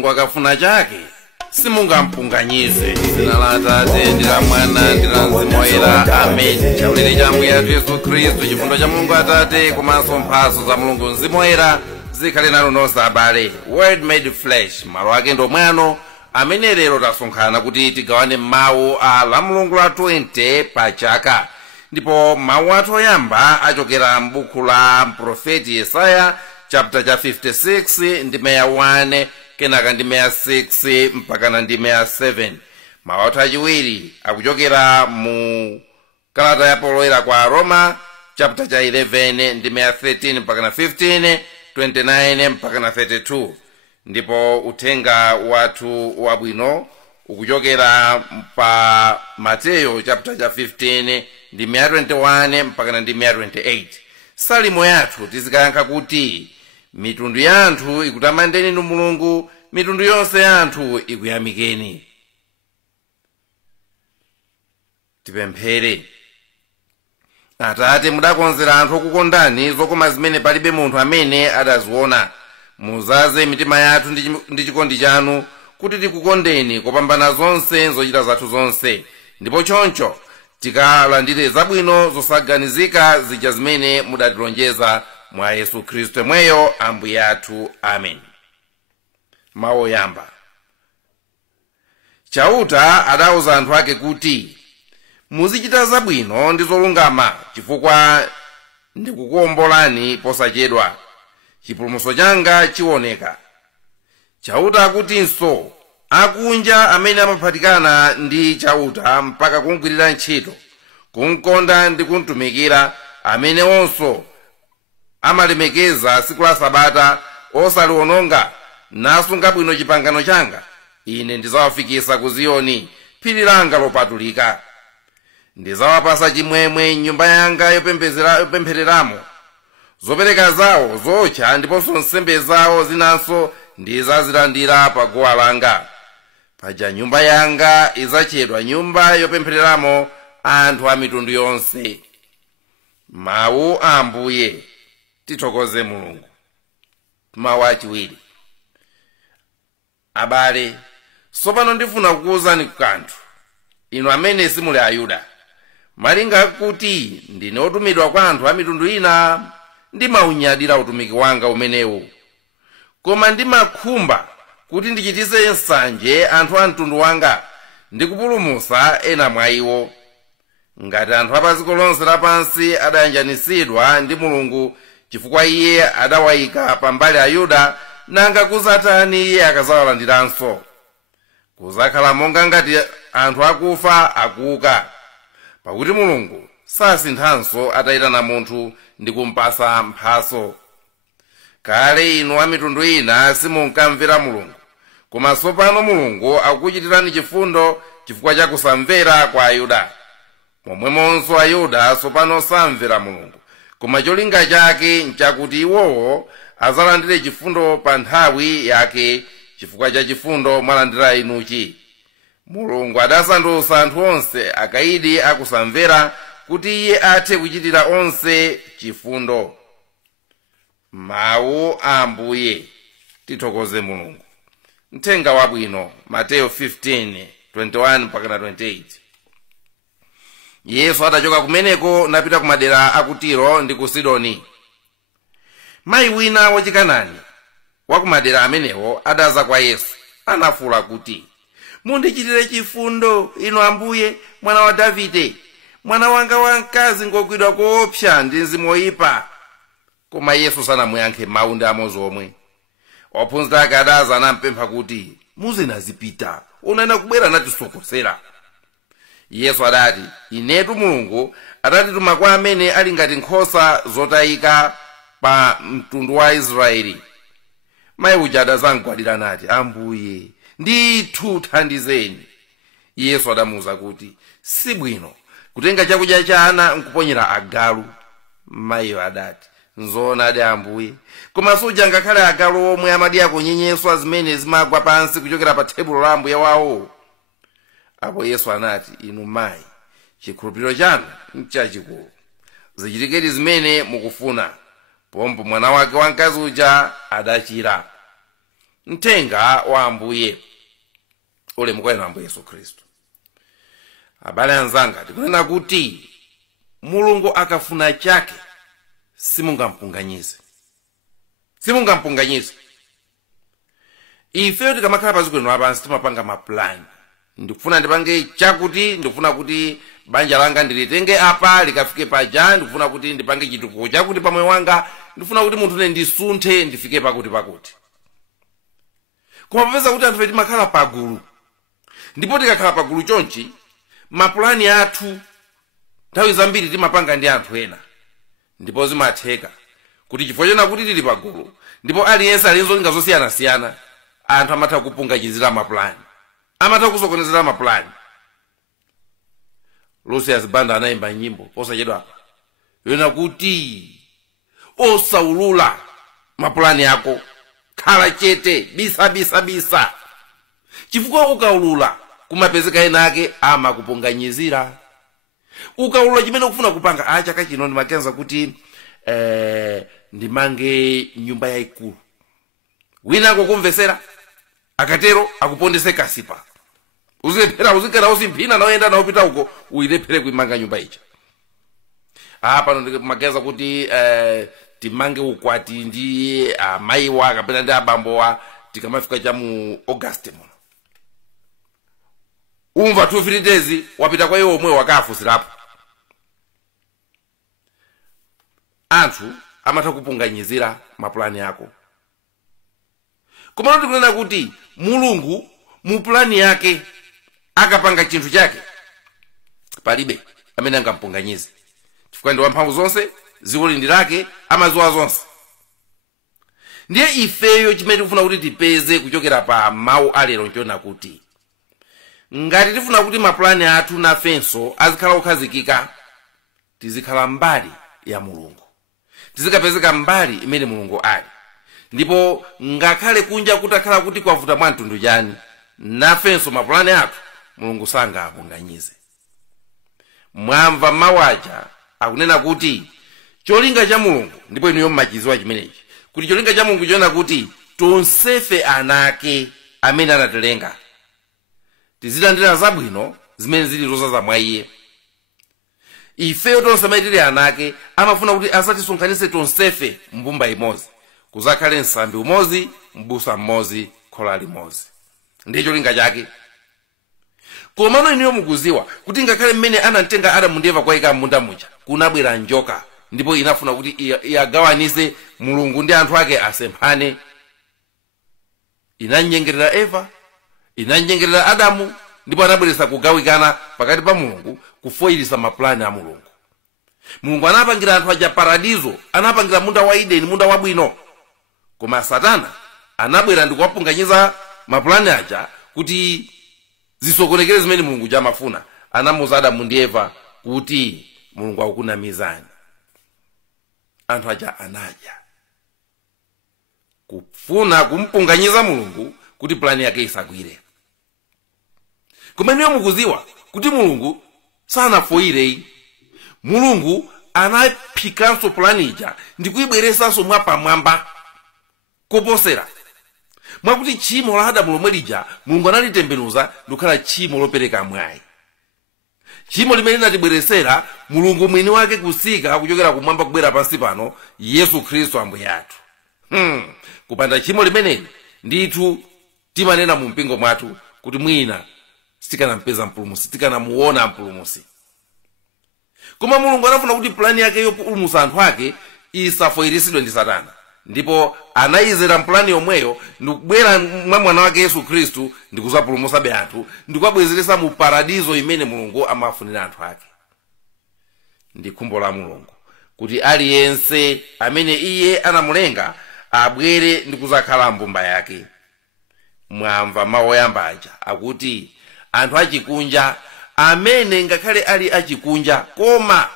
Mulungu akafuna chake simungampunganyize. Dzina la Atate ndi la Mwana ndi la Mzimu Woyera. Amen. Chaulere cha Ambuye athu Yesu Khristu, chifundo cha Mulungu Atate komanso mphatso za Mulungu Mzimu Woyera zikhale nanu nonse abale. Word made flesh, malo ake ndo mwano, amene lero tasonkhana kuti tigawane mawu a la Mulungu la 20 pa chaka. Ndipo mawu athu oyamba achokera m'buku la mprofeti Yesaya chapter cha 56 ndime ya 1 kenaka ndime ya 6 mpaka ndime ya 7. Mawu athu achiwiri akuchokera mu kalata ya Paulo kwa Roma chapter cha 11 ndime ya 13 mpaka 15, 29 mpaka 32. Ndipo uthenga wathu wabwino ukuchokera pa Mateyo chapter cha 15 ndime ya 21 mpaka ndime ya 28. Salimo yathu tizikayankha kuti mitundu ya anthu ikutamandeni nu Mulungu, mitundu yonse ya anthu ikuyamikeni. Tipemphere. Atate, mudakonzera anthu okukondani zokoma zimene palibe munthu amene adaziona. Muzaze mitima yathu ndi chikondi chanu kuti tikukondeni kopambana zonse zochita zathu zonse, ndipo choncho tikalandire zabwino zosaganizika zija zimene mudatilonjeza mwa Yesu Khristu mweyo Ambuye athu. Amen. Mawu oyamba. Chauta adauza anthu ake kuti muzichita zabwino ndi zolungama chifukwa ndikukuombolani posachedwa, chipulumutso changa chiwoneka. Chauta akutinso akunja amene amaphatikana ndi chauta mpaka kumgwirira ntchito, kumkonda ndi kumtumikira, amene onso amalemekeza tsiku la Sabata osaliwononga nasunga bwino chipangano changa, ine ndizawafikisa ku Ziyoni, phiri langa lopatulika. Ndizawapasa chimwemwe nyumba yanga yopemphereramo, zopereka zawo zotcha ndiponso nsembe zawo zinanso ndizazilandira pa guwa langa. Paja nyumba yanga izatchedwa nyumba yopemphereramo anthu a mitundu yonse. Mawu a Ambuye. Tithokoze Mulungu. Mawu achiwiri. Abale, tsopano ndifuna kukuwuzani kanthu, inu amene simuli Ayuda. Malinga kuti ndine otumidwa kwa anthu a mitundu ina, ndimaunyadira utumiki wanga umenewu. Koma ndimakhumba kuti ndichitise nsanje anthu a mtundu wanga ndi kupulumutsa ena mwa iwo. Ngati anthu a padziko lonse lapansi adayanjanisidwa ndi Mulungu chifukwa iye adawayika pambali Ayuda, nanga kuzatani iye akazawalandiranso? Kuzakhala monga ngati anthu akufa akuuka, pakuti Mulungu sasinthanso atayitana munthu ndi kumpasa mphatso. Kale inu a mitundu ina simunkamvera Mulungu, koma tsopano Mulungu akukuchitirani chifundo chifukwa cha kusamvera kwa Ayuda. Momwemonso Ayuda tsopano samvera Mulungu, koma cholinga chake nchakuti iwowo azalandire chifundo pa nthawi yake, chifukwa cha chifundo mwalandira inuchi. Mulungu adasandutsa anthu onse akayidi akusamvera kuti iye athe kuchitira onse chifundo. Mawu a Ambuye. Tithokoze Mulungu. Uthenga wabwino Mateyo 15, 21 mpaka 28. Yesu adachoka kumeneko napita ku madera a ku Tiro ndi ku Sidoni. Mayi wina wachikanani wa ku madera amenewo adaza kwa Yesu, anafuwula kuti, mundichitire chifundo inu Ambuye, mwana wa Davide. Mwana wanga wamkazi ngogwidwa koopsa ndi mzimu woyipa. Koma Yesu sanamuyankhe mawu ndi amodzi omwe. Ophunzira ake adaza anampempha kuti, muzinazipita, unena kubwera natisokosera. Yesu adati, inetu Mulungu adatituma kwa amene ali ngati nkhosa zotayika pa mtundu wa Israeli. Mayi uja adazamgwadira nati, Ambuye, ndithu thandizeni. Yesu adamuwuza kuti, sibwino kutenga chakudya cha ana nkuponyera agalu. Mayiyo adati, nzoonadi Ambuye, koma suja ngakhale agalu omwe amadya kunyenyeswa zimene zimagwa pansi kuchokera pa tebulo la Ambuye wawo. Apo Yesu anati, inu mayi, chikhulupiriro chanu n'chachikulu. Zichitikedi zimene mukufuna. Pompo mwana wake wamkazi uja adachira. Mthenga wa Ambuye ulemu kwa Ambuye Yesu Kristu. Abale anzanga tikunena kuti Mulungu akafuna chake simungampunganyize. Simungampunganyize. Ife tikamakhala paziko lino lapansi timapanga maplan. Ndikufuna ndipange chakuti, ndikufuna kuti banja langa ndilitenge apa likafike paja, ndikufuna kuti ndipange chitukuko chakuti pamoyo wanga, ndikufuna kuti munthu ndisunthe ndifike pakuti. Koma popeza kuti anthu timakhala pagulu. Ndipo tikakhala pagulu chonchi, mapulani athu nthawi zambiri timapanga ndi anthu ena. Ndipo zimatheka kuti chifukwa chena kuti tili pagulu, ndipo aliyense ali nzolinga zosiyana-siyana, anthu amatha kupunganyizira mapulani. Amatha kusokonezera mapulani. Lucius Banda anaimba nyimbo posachedwa apa. Yona kuti osaulula mapulani yako, khala chete, bisa. Chifukwa ukaulula kumapezeka ena ake amakupunganyizira. Ukaulula chimene ukufuna kupanga chaka chino ndimakenza kuti ndimange nyumba yaikulu. Wina akukumvesera akatero akupondese kasipa. Uzilephera uzikera usimphina naoyenda naopita uko uyilephere kuimanga nyumba icha. Pano ndimakenza kuti timange ukwati ndi amayiwa kapena ndi abambowa tikamafika cha mu August muno. Umva 2 days wapita kwa iwo omwe wakafusirapo. Anthu amatha kupunganyizira mapulani yako. Koma ndikunena kuti Mulungu mu plani yake akapanga chinthu chake palibe amene angampunganyize. Chifukwa ndi wamphamvu zonse, dziko lindi lake, amazuwa zonse. Ndiye ifeyo chimene tikufuna kuti tipeze kuchokera pa mawu alero nchona kuti ngati tifuna kuti mapulani athu nafenso azikhala okhazikika, tizikhala mbali ya Mulungu. Tizikapezeka mbali imene Mulungu ali. Ndipo ngakhale kunja kutakhala kuti kwavuta mwa mtundu chani, nafenso mapulani athu Mulungu sangapunganyize. Mwamva mawaja akunena kuti cholinga cha Mulungu, ndipo inu mmachiziwa chimenechi, kuti cholinga cha Mulungu chona kuti tonsefe anake amene anatilenga tizilandira zabwino zimene zili zozaza mwa iye. Ifeyo tonse amene tili anake amafuna kuti asatisonkhanitse tonsefe mbumba imodzi, kuzakhale nsambi umodzi, mbusa mmodzi, khola limodzi. Ndiye cholinga chake. Komano iniyo mukuziwa kuti ngakhale mmene anamtenga Adamu ndi Eva kwayika munda muja, kunabwera njoka, ndipo inafuna kuti iyagawanise Mulungu ndi anthu ake asemphane. Inanyengerera Eva, inanyengerera Adamu, ndipo anabweretsa kugawikana pakati pa Mulungu, kufoyirisa mapulani a Mulungu. Mulungu anapangira anthu aja paradizo, anapangira munda wa Edeni, munda wabwino. Koma Satana anabwera ndi kuwapunganyiza mapulani aja kuti zisokonekere zimene Mulungu jamafuna. Anamuza Adamu ndi Eva kuti Mulungu akukunamizani. Anthu aja anaja kufuna kumpunganyiza Mulungu kuti plani yake isagwire. Koma niyo mukuziwa kuti Mulungu sanafoyire. Mulungu anaphikanso plani ija ndi kuibweresanso mwapamwamba koposera. Mwakuti tchimo la Adamu lomwe lija Mulungu analitembenuza ndikukhala tchimo lopereka mwayi. Tchimo limene linatibweresera Mulungu mwini wake kusika kuchokera kumwamba kubwera pansi pano, Yesu Kristu Ambuye athu. Kupanda tchimo limeneli ndithu timanena mu mpingo mwathu kuti mwina sitikanampeza mpulumusi, sitikanamuona mpulumusi. Koma Mulungu anafuna kuti plani yake yopulumusa anthu ake isafoyirisidwe ndi Satana. Ndipo anayizera plani yomweyo ndikubwera mwa mwana wake Yesu Kristu ndikuzapulumusa be anthu, ndikuwabwezeresa mu paradizo imene Mulungu amafunira anthu ake. Ndi khumbo la Mulungu kuti aliyense amene iye anamulenga abwere ndikuzakhala mbumba yake. Mwamva mawu oyamba aja akuti anthu achikunja amene ngakhale ali achikunja koma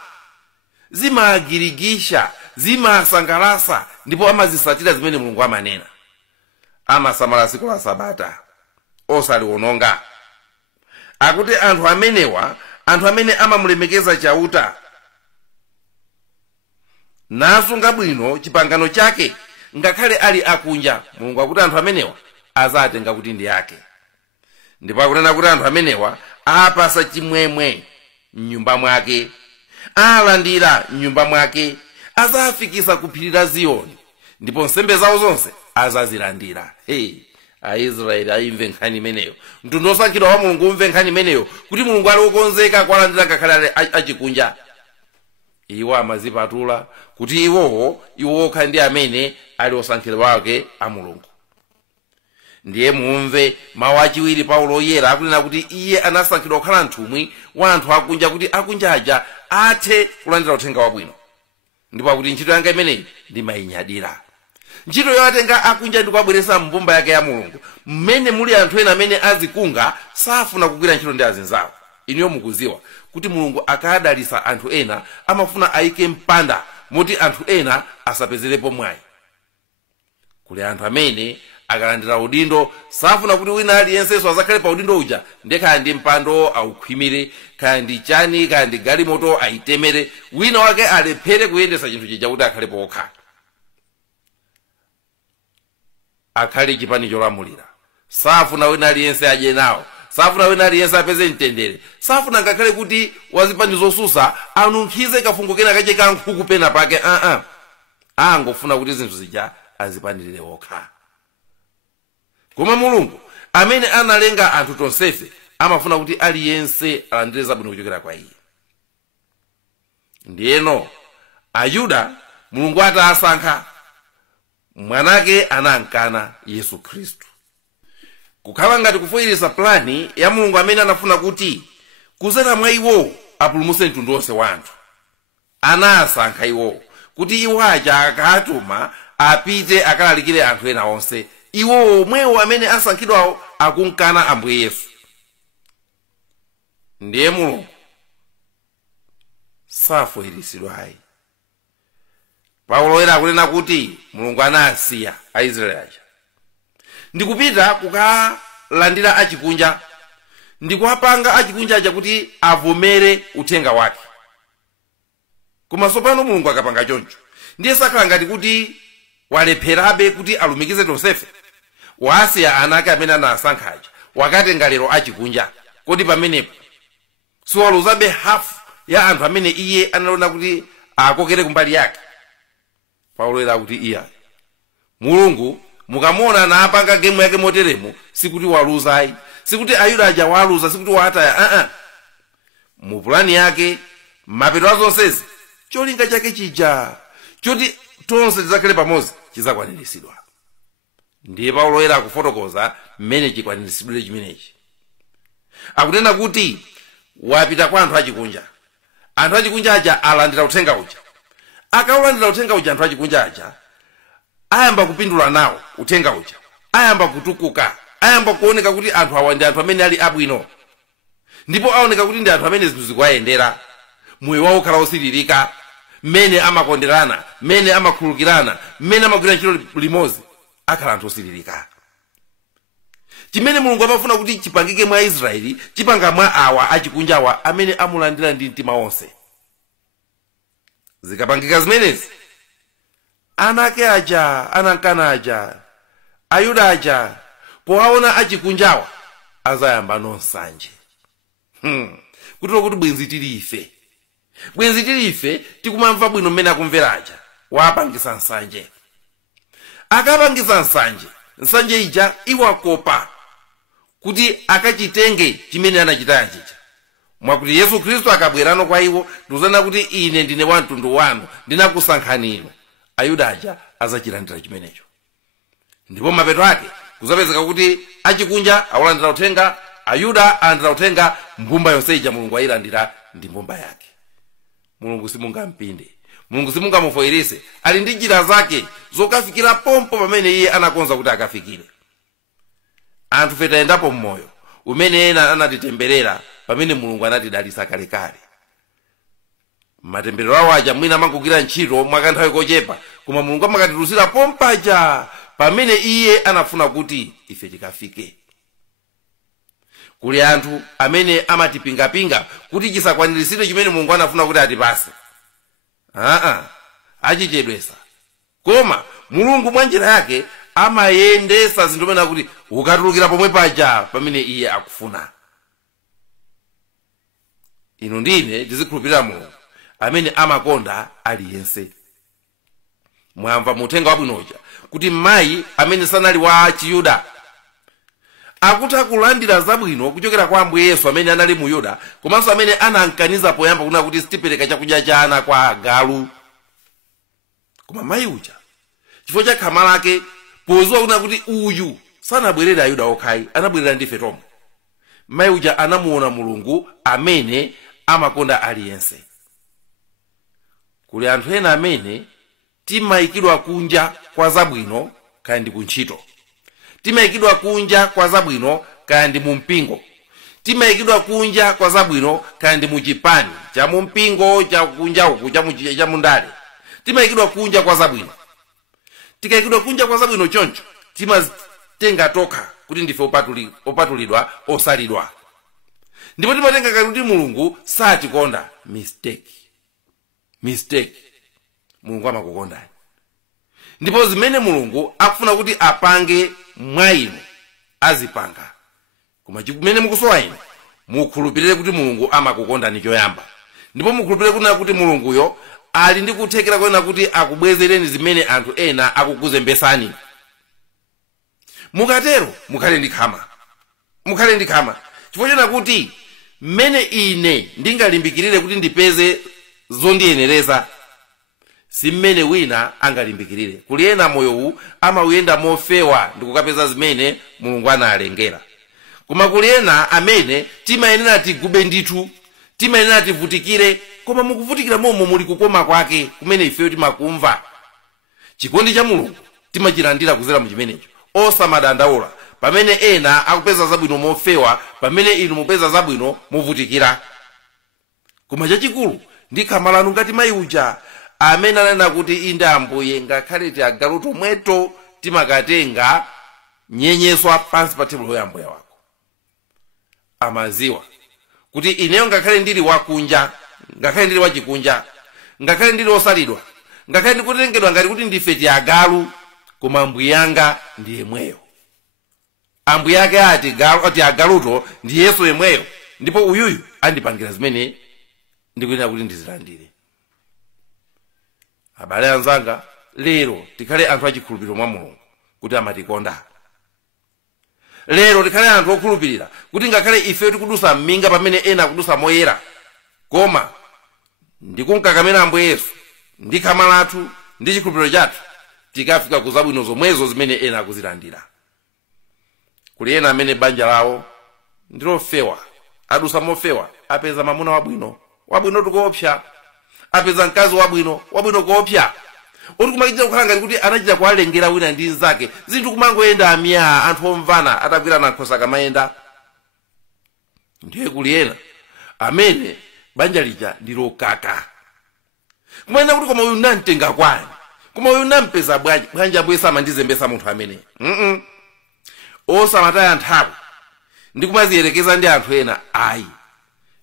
zimagirigisha, zimasangalasa, ndipo amazisatira zimene Mulungu amanena. Amasamala tsiku la Sabata, osaliwononga. Akuti anthu amenewa, anthu amene amamulemekeza chauta, nasunga bwino chipangano chake ngakhale ali akunja. Mulungu akuti anthu amenewa azatenga kuti ndi yake. Ndipo akunena kuti anthu amenewa apasa chimwemwe m'nyumba mwake, alandira m'nyumba mwake, azafikisa ku phiri la Ziyoni, ndipo nsembe zawo zonse azazilandira. Aisraeli aimve nkhani imeneyo. Mtundu osankhidwa wa Mulungu umve nkhani imeneyo, kuti Mulungu ali wokonzeka kuwalandira ngakhale achikunja. Iwo amazipatula kuti iwo okha ndi amene ali osankhidwa wake a Mulungu. Ndiye mumve mawu achiwiri Paulo yera akunena kuti iye anasankhidwa kukhala mtumwi wa anthu akunja, kuti akunja aja athe kulandira uthenga wabwino. Ndipo akuti ntchito yanga imeneyi ndimayinyadira. Ntchito yowatenga akunja ndi kuwabweretsa mbumba yake ya Mulungu, mmene muli anthu ena amene azikunga safuna kugwira ntchito ndi azinzawo. Iniyo mukuziwa kuti Mulungu akadalisa anthu ena amafuna ayike mpanda moti anthu ena asapezerepo mwayi. Kuli anthu amene akalandira udindo safuna kuti wina aliyenseso azakhale pa udindo uja ndekhala ndi mpando aukhwimire, kaya ndi chani, kaya ndi galimoto aitemere, wina wake alephere kuyendesa chinthu chija kuti akhale pokha, akhale chipani cholamulira. Safuna wina aliyense aje nawo, safuna wina aliyense apeze mtendere, safuna ngakhale kuti wazipani zosusa anunkhize kafungo kena kache kankhuku pena pake. Angofuna kuti zinthu zija azipandirire okha. Koma Mulungu amene analenga anthu tonsefe amafuna kuti aliyense alandire zabwino kuchokera kwa iye. Ndiyeno Ayuda Mulungu atasankha, mwanake anankana Yesu Khristu. Kukhala ngati kufoyeresa plani ya Mulungu amene anafuna kuti kudzera mwa iwo apulumutse mtundu wonse wa anthu. Anasankha iwo kuti iwo aja akatuma apite akalalikire anthu ena onse, iwo omwewo amene asankhidwawo akunkana Ambuye Yesu. Ndiye Mulungu safoyeresidwa ayi. Paulo era akunena kuti Mulungu anasiya Aisraeli aja ndikupita kukalandira achikunja, ndikuwapanga achikunja aja kuti avomere uthenga wake. Koma tsopano Mulungu akapanga choncho, ndiye sakhala ngati kuti walepherabe kuti alumikize tonsefe. Wasiya anake amene anasankha aja, wakatenga lero achikunja. Kodi pamenepo siwaluzabe hafu ya anthu amene iye analona kuti akokere kumbali yake? Paulo era kuti iya Mulungu mukamona na apanga gemu yake moteremo, sikuti waluza ayi, sikuti Ayuda aja waluza, sikuti wataya. Mu plani yake mapeto azonsezi cholinga chake chija choti tonse tizakhale pamodzi chizakwaniritsidwa. Ndiye Paulo era akufotokoza mmene chikwaniritsidwe chimenechi. Akunena kuti wapita kwa anthu achikunja. Anthu achikunja aja alandira uthenga uja. Akaulandira uthenga uja anthu achikunja aja ayamba kupindula nawo uthenga uja, ayamba kutukuka, ayamba kuoneka kuti anthu awa ndi anthu amene ali abwino, ndipo aoneka kuti ndi anthu amene zinthu zikuwayendera, moyo wawo ukhala osiririka, mmene amakonderana, mmene amakhululukirana, mmene amagwira ntchito limodzi, akhala anthu osiririka. Chimene Mulungu amafuna kuti chipangike mwa Israeli chipanga mwa awa achikunjawa amene amulandira ndi mtima wonse. Zikapangika zimenezi, anake aja anankana aja, Ayuda aja powaona achikunjawa azayamba nonsanje. Kutilo kuti bwenzi tili ife, bwenzi tili ife tikumamva bwino mmene akumvera aja, wapangisa nsanje. Akapangisa nsanje, nsanje ija iwakopa kuti akachitenge chimene anachitaya chicha. Mwakuti Yesu Khristu akabwerano kwa iwo ndikuzana kuti ine ndine wa mtundu wanu, ndinakusankhani inu. Ayuda aja azachilandira chimenecho. Ndipo mapeto ake kuzapezeka kuti achikunja awalandira uthenga, Ayuda alandira uthenga, mbumba yonse ija Mulungu ayilandira ndi mbumba yake. Mulungu simungampinde, Mulungu simungamufoyerese, ali ndi njira zake zokafikira pompo pamene iye anakonza kuti akafikire. Anthu feta endapo mmoyo umene ena anatitemberera pamene Mulungu anatidalisa kalekale. Matemberero awo aja mwina amangogwira ntchito mwakanthawi kochepa, koma Mulungu amakatilusira pompaja pamene iye anafuna kuti ife tikafike. Kuli anthu amene amatipingapinga kuti chisakwaniritsidwe chimene Mulungu anafuna kuti atipase. Achichedwesa. Koma Mulungu mwa njira yake amayendesa zinthu pena kuti ukatulukira pomwe paja pamene iye akufuna. Inu ndine tizikhulupirira Mulungu amene amakonda aliyense. Mwamva muthenga wabwinoja kuti mayi amene sanali wa Chiyuda akutha kulandira zabwino kuchokera kwa Ambuye Yesu amene anali mu Yuda, komanso amene anankaniza poyamba kuna kuti sitipereka chakudya cha ana kwa agalu. Koma mayi uja chifukwa cha khama lake poziwa kuna kuti uyu sanabwerera Ayuda okhayi, anabwerera ndife tomwe. Mayi uja anamuona Mulungu amene amakonda aliyense. Kuli anthu ena amene timayikidwa kunja kwa zabwino kaya ndi kuntchito, timayikidwa kunja kwa zabwino kaya ndi mu mpingo, timayikidwa kunja kwa zabwino kaya ndi mu chipani cha mu mpingo cha kunja uku cha mundale, timayikidwa kunja kwa zabwino. Tikayikidwa kunja kwa zabwino choncho timatenga tokha kuti ndife opatulidwa osalidwa, ndipo timatenga kuti Mulungu satikonda. Mistake. Mulungu amakukondani, ndipo zimene Mulungu akufuna kuti apange mwa inu azipanga. Koma chimene mukusowa inu mukhulupirire kuti Mulungu amakukondani choyamba, ndipo mukhulupirire kuti Mulunguyo ali ndi kuthekera kwena kuti akubwezereni zimene anthu ena akukuzembesani. Mukatero mukhale ndi khama, chifukwa chona kuti mmene ine ndingalimbikirire kuti ndipeze zondiyenereza si mmene wina angalimbikirire. Kuli ena moyo uwu amauyenda mofewa ndikukapeza zimene Mulungu analengera, koma kuli ena amene timayenera tigube ndithu, timayenera tivutikire, koma mukuvutikira momwe muli kukoma kwake kumene ifeyo timakumva. Chikondi cha Mulungu timachilandira kuzera mu chimenecho osamadandaula pamene ena akupeza zabwino mofewa, pamene inu mupeza zabwino muvutikira. Koma chachikulu ndi khama lanu ngati mayi uja amene anena kuti inde Ambuye ngakhale tiagalu tomweto timakatenga nyenyeswa pansi pa tebulo ya Ambuye wako. Amaziwa kuti ineyo ngakhale ndili wakunja, ngakhale ndili wachikunja, ngakhale ndili osalidwa, ngakhale ndikutengedwa ngati kuti ndife tiagalu, koma Ambuye yanga ndi yemweyo. Ambuye yake ati agaluto ndi Yesu yemweyo, ndipo uyuyu andipangira zimene ndikuyenera kuti ndizilandire. Abale anzanga, lero tikhale anthu achikhulupiriro mwa Mulungu kuti amatikonda. Lero tikhale anthu okhulupirira kuti ngakhale ife tikudusa mminga pamene ena akudusa moyera, koma ndikunkakamena Ambuye Yesu ndi khama lathu ndi chikhulupiriro chathu tikafika ku zabwino zomwezo zimene ena akuzilandira. Kuli ena amene banja lawo ndilofewa, adusa mofewa, apeza mamuna wabwino tukoopsa, apeza mkazi wabwino koopsa, oti kumakachita kukhala ngati kuti anachita kuwalengera wina ndi nzake, zinthu kumangoyenda amya anthu omvana atagwirana nkhosa kamayenda. Ndiye kuli ena amene banja lija ndilokaka, kumayenda kuti koma uyu namtenga kwani, koma uyu nampeza bwanji Ambuye samandizembesa munthu amene. Osamataya nthawi ndi kumaziyerekeza ndi anthu ena. Ayi,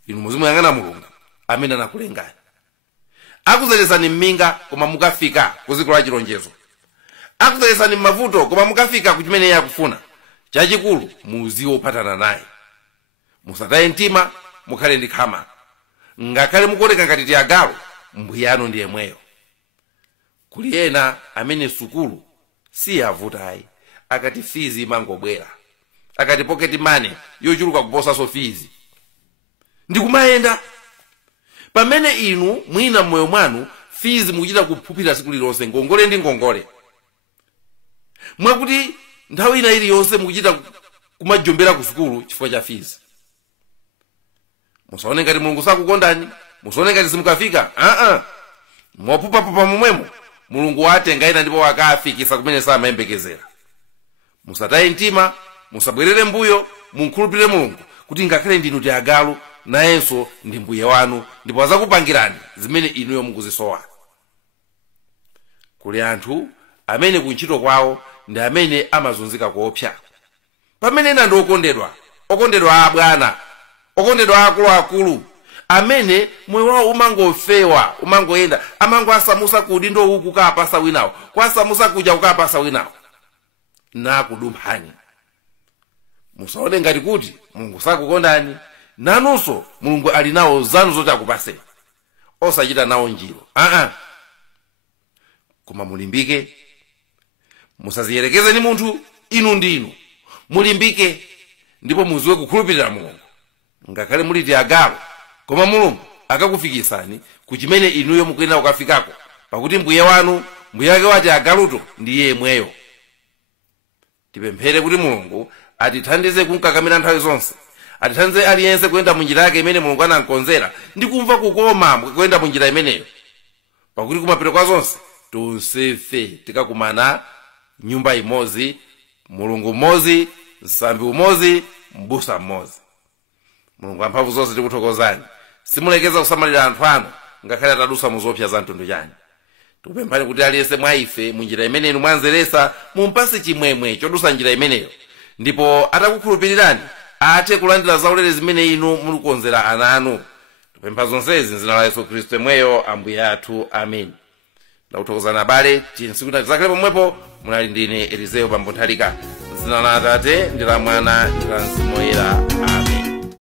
inu muzimuyang'ana Mulungu amene anakulengani, akuzalesani mminga koma mukafika kuziko la chilonjezo, akuzalesani mavuto koma mukafika ku chimene iye akufuna. Chachikulu muziwo patana naye, musataye mtima, mukhale ndi khama. Ngakhale mukuoneka ngati tiagalu, Mbuye anu ndi yemweyo. Kuli ena amene sukulu si yavutayi, akati fizi mangobwera, akati pocket money yochuluka kuposa so fizi ndikumayenda, pamene inu mwina mmoyo mwanu fizi mukuchita kuphupira siku lilonse ngongole ndi ngongole, mwakuti nthawi ina iliyonse mukuchita kumajombera ku sukulu chifukwa cha fizi. Musaone ngati Mulungu sakukondani, musaone ngati simukafika. Mwapupapupa momwemo Mulungu watenga ina ndipo wakafikisa kumene samayembekezera. Musataye mtima, musabwerere mbuyo, munkhulupirire Mulungu kuti ngakhale ndinu tiagalu nayenso ndi Mbuye wanu, ndipo azakupangirani zimene inuyo mukuzisowa. Kuli anthu amene kuntchito kwawo ndi amene amazunzika koopsa, pamene ena ndi okondedwa abwana, okondedwa akuluakulu, amene moyo wawo umangofewa, umangoyenda, amangoasamusa kudi ndo uku kapasa winawo, kwasamusa kuja ukapasa winawo. nakudumphani. Musaone ngati kuti Mulungu sakukondani, nanunso Mulungu ali nawo zanu zoti akupaseni, osachita nawo njiro. Koma mulimbike, musaziyerekeze ni munthu, inu ndinu mulimbike ndipo muziwe kukhulupirira Mulungu. Ngakhale muliti agalu, koma Mulungu akakufikisani ku chimene inuyo mukuyenera kukafikako, pakuti mbuye wanu, mbuye wake wati agaluto ndiye yemweyo. Tipemphere kuti Mulungu atithandize kunkakamira nthawi zonse, atithandize aliyense kuyenda munjira yake imene Mulungu anakonzera ndi kumva kukoma kuyenda munjira imeneyo, pakuti kumapeto kwa zonse tonsefe tikakumana nyumba imodzi, Mulungu mmodzi, nsambi umodzi, mbusa mmodzi. Mulungu amphamvu zonse tikuthokozani, simulekeza kusamalira anthu anu ngakhale atadusa muzopsa za mtundu chani. Tikupemphani kuti aliyense mwa ife munjira imene inu mwanzeresa mumpase chimwemwe chodusa njira imeneyo, ndipo atakukhulupirirani athe kulandira zaulere zimene inu mulikonzera ana anu. Tipempha zonsezi m'dzina la Yesu Khristu mweyo Ambuye athu. Amen. Ndakuthokozani abale, tinsiku tizakale pomwepo. Munali ndine Elizeo Nthalika, m'dzina la Atate ndi la Mwana ndi la Mzimu Woyera. Amen.